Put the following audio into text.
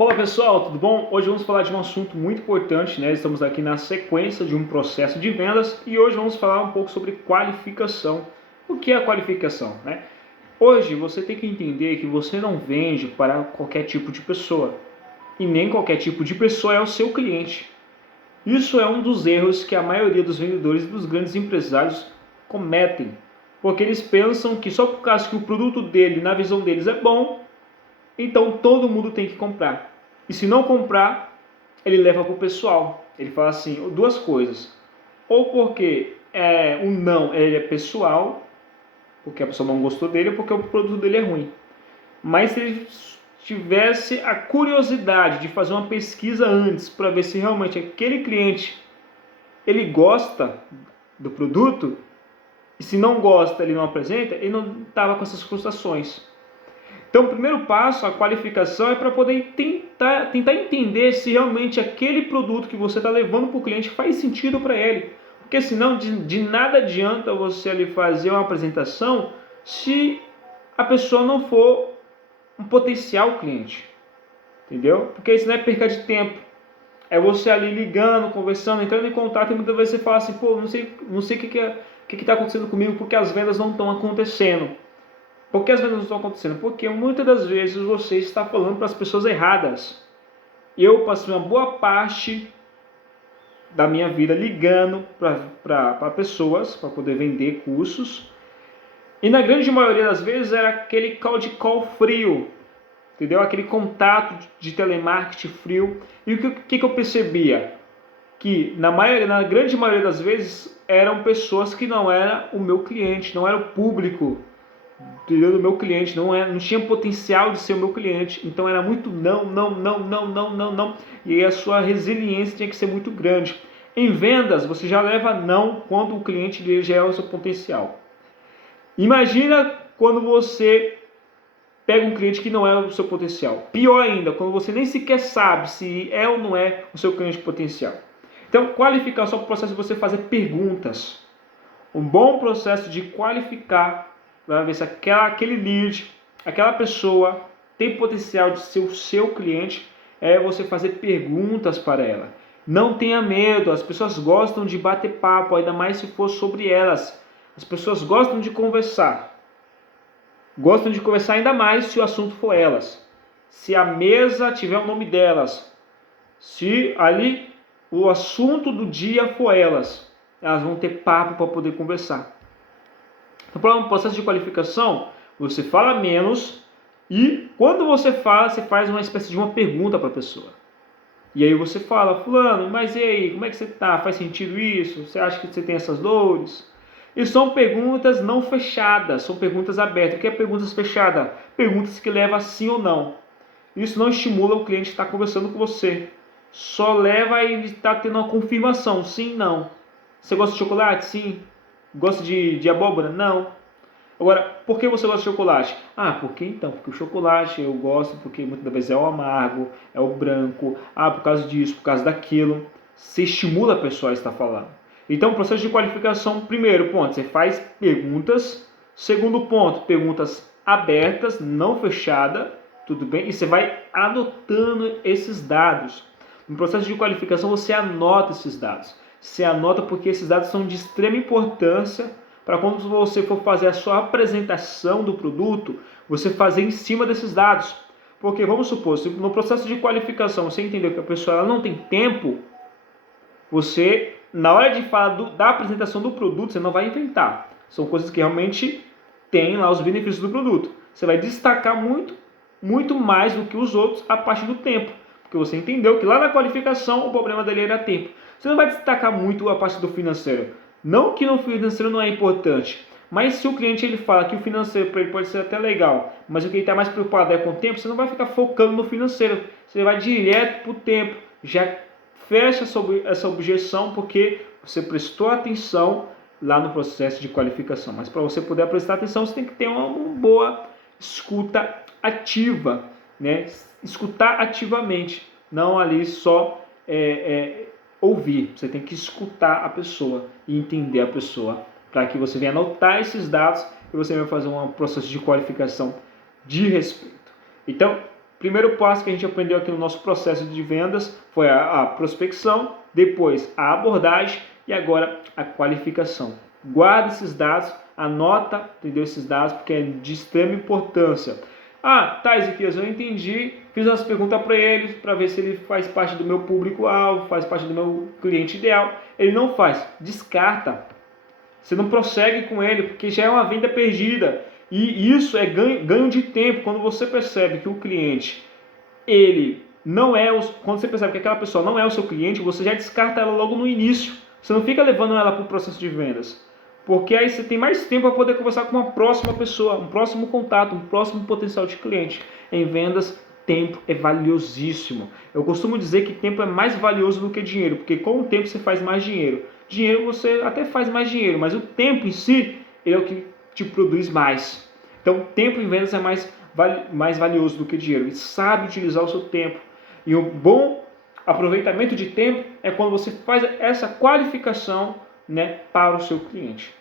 Fala pessoal, tudo bom? Hoje vamos falar de um assunto muito importante, né? Estamos aqui na sequência de um processo de vendas e hoje vamos falar um pouco sobre qualificação. O que é a qualificação, né? Hoje você tem que entender que você não vende para qualquer tipo de pessoa e nem qualquer tipo de pessoa é o seu cliente. Isso é um dos erros que a maioria dos vendedores e dos grandes empresários cometem, porque eles pensam que só por causa que o produto dele, na visão deles, é bom, então todo mundo tem que comprar. E se não comprar, ele leva para o pessoal. Ele fala assim, duas coisas. Ou porque o não ele é pessoal, porque a pessoa não gostou dele, ou porque o produto dele é ruim. Mas se ele tivesse a curiosidade de fazer uma pesquisa antes para ver se realmente aquele cliente ele gosta do produto, e se não gosta, ele não apresenta, ele não estava com essas frustrações. Então, o primeiro passo, a qualificação, é para poder tentar entender se realmente aquele produto que você está levando para o cliente faz sentido para ele. Porque senão de nada adianta você ali fazer uma apresentação se a pessoa não for um potencial cliente. Entendeu? Porque isso não é perca de tempo. É você ali ligando, conversando, entrando em contato e muitas vezes você fala assim, pô, não sei o que está acontecendo comigo porque as vendas não estão acontecendo. Por que as vendas não estão acontecendo? Porque muitas das vezes você está falando para as pessoas erradas. Eu passei uma boa parte da minha vida ligando para pessoas, para poder vender cursos. E na grande maioria das vezes era aquele cold call frio, entendeu? Aquele contato de telemarketing frio. E o que eu percebia? Que na grande maioria das vezes eram pessoas que não eram o meu cliente, não era o público do meu cliente, não tinha potencial de ser o meu cliente, então era muito não, e aí a sua resiliência tinha que ser muito grande. Em vendas, você já leva não quando o cliente já é o seu potencial. Imagina quando você pega um cliente que não é o seu potencial. Pior ainda, quando você nem sequer sabe se é ou não é o seu cliente potencial. Então, qualificação é o processo de você fazer perguntas. Um bom processo de qualificar para ver se aquele lead, aquela pessoa tem potencial de ser o seu cliente, é você fazer perguntas para ela. Não tenha medo, as pessoas gostam de bater papo, ainda mais se for sobre elas. As pessoas gostam de conversar. Gostam de conversar ainda mais se o assunto for elas. Se a mesa tiver o nome delas. Se ali o assunto do dia for elas vão ter papo para poder conversar. Então, para um processo de qualificação, você fala menos e quando você fala, você faz uma espécie de uma pergunta para a pessoa. E aí você fala, fulano, mas e aí, como é que você está? Faz sentido isso? Você acha que você tem essas dores? E são perguntas não fechadas, são perguntas abertas. O que é perguntas fechadas? Perguntas que levam a sim ou não. Isso não estimula o cliente a estar conversando com você. Só leva a ele estar tendo uma confirmação, sim, não. Você gosta de chocolate? Sim. Gosta de abóbora? Não. Agora, por que você gosta de chocolate? Porque então? Porque o chocolate eu gosto, porque muitas vezes é o amargo, é o branco. Por causa disso, por causa daquilo. Você estimula a pessoa a estar falando. Então, o processo de qualificação, primeiro ponto, você faz perguntas. Segundo ponto, perguntas abertas, não fechadas, tudo bem? E você vai anotando esses dados. No processo de qualificação, você anota esses dados. Você anota porque esses dados são de extrema importância para quando você for fazer a sua apresentação do produto, você fazer em cima desses dados. Porque vamos supor, se no processo de qualificação você entendeu que a pessoa ela não tem tempo, você, na hora de falar da apresentação do produto, você não vai inventar. São coisas que realmente têm lá os benefícios do produto. Você vai destacar muito mais do que os outros a parte do tempo. Porque você entendeu que lá na qualificação o problema dele era tempo. Você não vai destacar muito a parte do financeiro. Não que no financeiro não é importante, mas se o cliente ele fala que o financeiro para ele pode ser até legal, mas o que ele está mais preocupado é com o tempo, você não vai ficar focando no financeiro. Você vai direto para o tempo. Já fecha essa objeção porque você prestou atenção lá no processo de qualificação. Mas para você poder prestar atenção, você tem que ter uma boa escuta ativa, né? Escutar ativamente, não ali só ouvir. Você tem que escutar a pessoa e entender a pessoa para que você venha anotar esses dados e você vai fazer um processo de qualificação de respeito. Então, Primeiro passo que a gente aprendeu aqui no nosso processo de vendas foi a prospecção, depois a abordagem e agora a qualificação. Guarda esses dados, anota, entendeu, esses dados, porque é de extrema importância. Ah, tá, Ezequias, eu entendi, fiz umas perguntas para ele, para ver se ele faz parte do meu público-alvo, faz parte do meu cliente ideal. Ele não faz, descarta. Você não prossegue com ele, porque já é uma venda perdida. E isso é ganho de tempo. Quando você percebe que o cliente, ele não é, quando você percebe que aquela pessoa não é o seu cliente, você já descarta ela logo no início. Você não fica levando ela para o processo de vendas. Porque aí você tem mais tempo para poder conversar com uma próxima pessoa, um próximo contato, um próximo potencial de cliente. Em vendas, tempo é valiosíssimo. Eu costumo dizer que tempo é mais valioso do que dinheiro, porque com o tempo você faz mais dinheiro. Dinheiro você até faz mais dinheiro, mas o tempo em si é o que te produz mais. Então, tempo em vendas é mais valioso do que dinheiro. E sabe utilizar o seu tempo. E um bom aproveitamento de tempo é quando você faz essa qualificação, né, para o seu cliente.